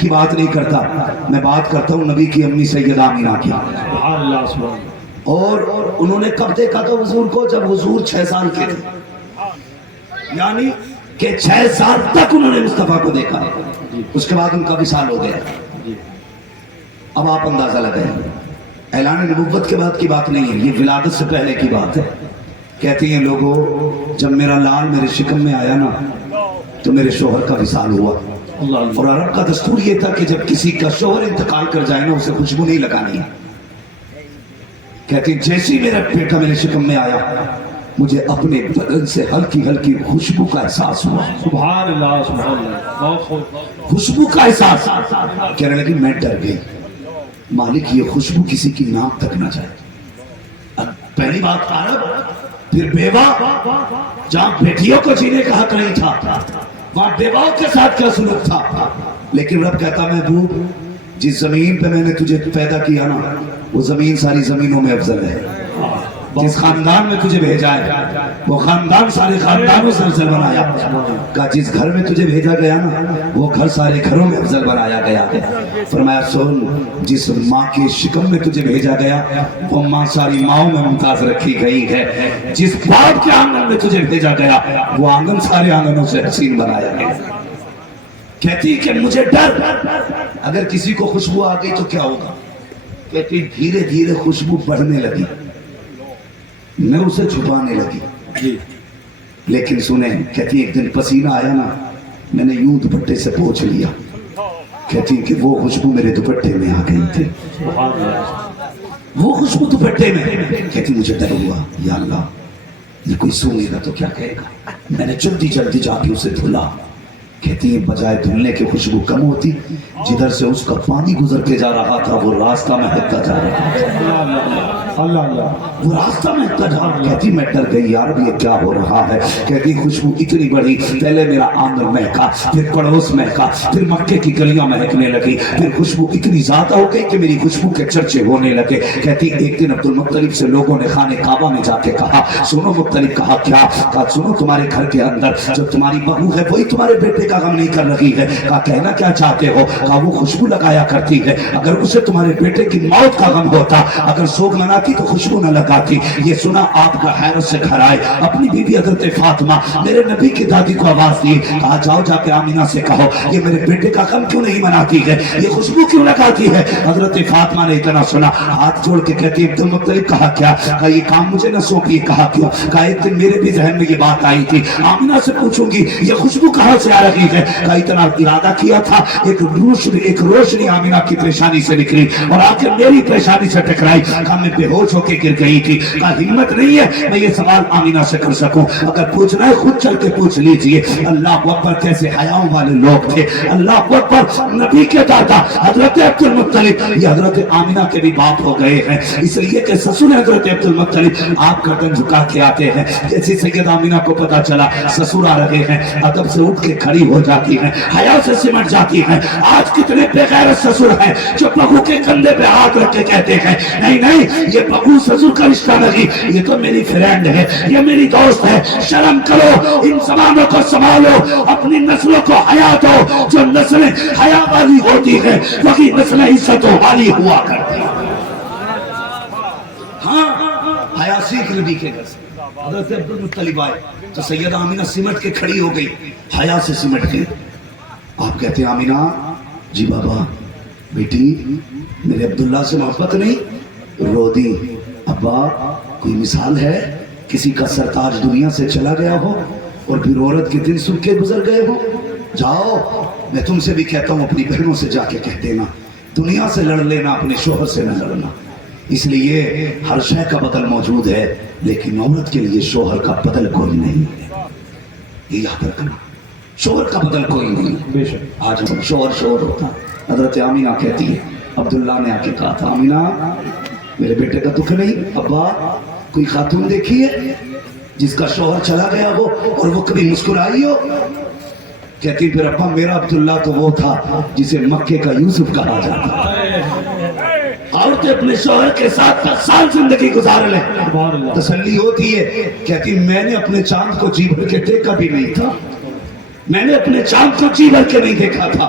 کی بات نہیں کرتا، میں بات کرتا ہوں نبی کی امی سیدہ آمینہ کی۔ اور انہوں نے کب دیکھا تھا حضور کو؟ جب حضور 6 سال کے تھے، یعنی کہ 6 سال تک انہوں نے مصطفیٰ کو دیکھا، اس کے بعد ان کا وصال ہو گیا۔ اب آپ اندازہ لگائیں، اعلان نبوت کے بعد کی بات نہیں ہے، یہ ولادت سے پہلے کی بات ہے۔ کہتی ہیں لوگوں، جب میرا لال میرے شکم میں آیا نا تو میرے شوہر کا وصال ہوا۔ اور عرب کا دستور یہ تھا کہ جب کسی کا شوہر انتقال کر جائے نا اسے خوشبو نہیں لگانی ہے۔ کہتی جیسے میرا بیٹا میرے شکم میں آیا مجھے اپنے بدن سے ہلکی ہلکی خوشبو کا احساس ہوا۔ سبحان اللہ سبحان اللہ، خوشبو کا احساس۔ کہنے لگی میں ڈر گئی، مالک یہ خوشبو کسی کی ناک تک نہ جائے۔ پہلی بات عرب، پھر بیوہ، جہاں بیٹیوں کو جینے کا حق نہیں تھا وہاں بیواؤں کے ساتھ کیا سلوک تھا۔ لیکن رب کہتا محبوب جس زمین پہ میں نے تجھے پیدا کیا نا وہ زمین ساری زمینوں میں افضل ہے، جس خاندان میں تجھے بھیجا ہے وہ خاندان سارے خاندانوں سے افضل بنایا، کہا جس گھر میں تجھے بھیجا گیا نا وہ گھر سارے گھروں میں افضل بنایا گیا۔ فرمایا سن، جس ماں کے شکم میں تجھے بھیجا گیا وہ ماں ساری ماؤں میں ممتاز رکھی گئی ہے، جس باپ کے آنگن میں تجھے بھیجا گیا وہ آنگن سارے آنگنوں سے حسین بنایا گیا۔ کہتی کہ مجھے ڈر اگر کسی کو خوشبو آ گئی تو کیا ہوگا؟ کہتی دھیرے دھیرے خوشبو بڑھنے لگی، میں اسے چھپانے لگی۔ لیکن سنیں، کہتی ایک دن پسینہ آیا نا میں نے یوں دوپٹے سے پوچھ لیا، کہتی کہ وہ خوشبو میرے دوپٹے میں آ گئی تھی، وہ خوشبو دوپٹے میں۔ کہتی مجھے ڈر ہوا، یا اللہ یہ کوئی سنے گا تو کیا کہے گا۔ میں نے جلدی جلدی جا کے اسے دھلا۔ کہتی ہے بجائے دھلنے کی خوشبو کم ہوتی، جدھر سے اس کا پانی گزر کے جا رہا تھا وہ راستہ مہکتا جا رہا تھا، وہ راستہ مہکتا جا رہا۔ کہتی میں ڈر گئی، یار یہ کیا ہو رہا ہے۔ کہتی خوشبو اتنی بڑی، پہلے میرا آنگن مہکا، پھر پڑوس مہکا، پھر مکے کی گلیاں مہکنے لگی، پھر خوشبو اتنی زیادہ ہو گئی کہ میری خوشبو کے چرچے ہونے لگے۔ کہتی ایک دن عبد المطلب سے لوگوں نے خانے کعبہ میں جا کے کہا سنو مطلب، کہا کیا؟ کہا سنو تمہارے گھر کے اندر جو تمہاری بہو ہے وہی تمہارے بیٹے کا غم نہیں کر رہی ہے۔ کہا کہنا کیا چاہتے ہو؟ کہا وہ خوشبو لگایا کرتی ہے، اگر اسے تمہارے بیٹے کی موت کا غم ہوتا، اگر سوگ مناتی تو خوشبو نہ لگاتی۔ یہ سنا آپ کا حیرت سے گھر آئے، اپنی بیوی حضرت فاطمہ میرے نبی کی دادی کو آواز دی، کہا جاؤ جا کے آمینہ سے کہو یہ میرے بیٹے کا غم کیوں نہیں مناتی ہے، یہ خوشبو کیوں لگاتی ہے۔ حضرت فاطمہ نے اتنا سنا، ہاتھ جوڑ کے کہتی عبد المطلب کہا کیا؟ کہا یہ کام مجھے نہ سونپیے۔ کہا کیوں؟ کہا ایک دن میرے بھی ذہن میں یہ بات آئی تھی، آمینہ سے پوچھوں گی یہ خوشبو کہاں سے آ رہی ہے۔ کہا اتنا ارادہ کیا تھا، ایک روشنی آمینہ کی پیشانی سے نکلی اور آ کے میری پیشانی سے ٹکرائی۔ کہا میں بے ہوش ہو کے گر گئی تھی۔ کہا ہمت نہیں ہے میں یہ سوال آمینہ سے کر سکوں، اگر پوچھنا ہے خود چل کے پوچھ لیجئے۔ اللہ اکبر، کیسے حیاؤں والے لوگ تھے۔ اللہ اکبر، نبی کے دادا حضرت عبد المطلب یہ حضرت آمینہ کے بھی باپ ہو گئے ہیں، اس لیے کہ سسر حضرت عبد المطلب آپ گردن جھکا کے آتے ہیں۔ جیسے سید آمینہ کو پتا چلا سسر آ رہے ہیں، ادب سے اٹھ کے کھڑی ہو جاتی ہیں، حیا سے سمٹ جاتی ہیں۔ آج کتنے بے غیرت سسر ہیں جو بہو کے کندھے پہ ہاتھ رکھ کے کہتے ہیں نہیں نہیں یہ بہو سسر کا رشتہ نہیں، یہ تو میری فرینڈ ہے، یہ میری دوست ہے۔ شرم کرو، ان زمانوں کو سنبھالو، اپنی نسلوں کو حیا دو۔ جو نسلیں حیا والی ہوتی ہیں وہی نسلیں عزتوں والی ہوا کرتی ہیں۔ ہاں حیا سیکھ نبی کے گھر سے۔ حضرت عبد المطلب آئے تو سیدہ آمینہ سمٹ کے کھڑی ہو گئی، حیا سے سمٹ کے۔ آپ کہتے ہیں آمینہ جی بابا بیٹی میرے عبداللہ سے محبت نہیں؟ رو دی۔ ابا کوئی مثال ہے کسی کا سرتاج دنیا سے چلا گیا ہو اور پھر عورت کے دن سن کے گزر گئے ہو؟ جاؤ، میں تم سے بھی کہتا ہوں اپنی بہنوں سے جا کے کہہ دینا دنیا سے لڑ لینا، اپنے شوہر سے نہ لڑنا۔ اس لیے ہر شے کا بدل موجود ہے لیکن عورت کے لیے شوہر کا بدل کوئی نہیں ہے، یہ یاد رکھنا، شوہر کا بدل کوئی نہیں۔ آج شوہر ہوتا۔ حضرت آمینہ کہتی ہے عبداللہ نے آ کے کہا تھا آمینہ میرے بیٹے کا دکھ نہیں؟ ابا کوئی خاتون دیکھی ہے جس کا شوہر چلا گیا ہو اور وہ کبھی مسکرائی ہو؟ کہتی پھر ابا میرا عبداللہ تو وہ تھا جسے مکے کا یوسف کہا جاتا۔ عورتیں اپنے شوہر کے ساتھ 10 سال زندگی گزار لیں، تسلی ہوتی ہے۔ کہتی میں نے اپنے چاند کو جی بھر کے دیکھا بھی نہیں تھا، میں نے اپنے چاند کو جی بھر کے نہیں دیکھا تھا،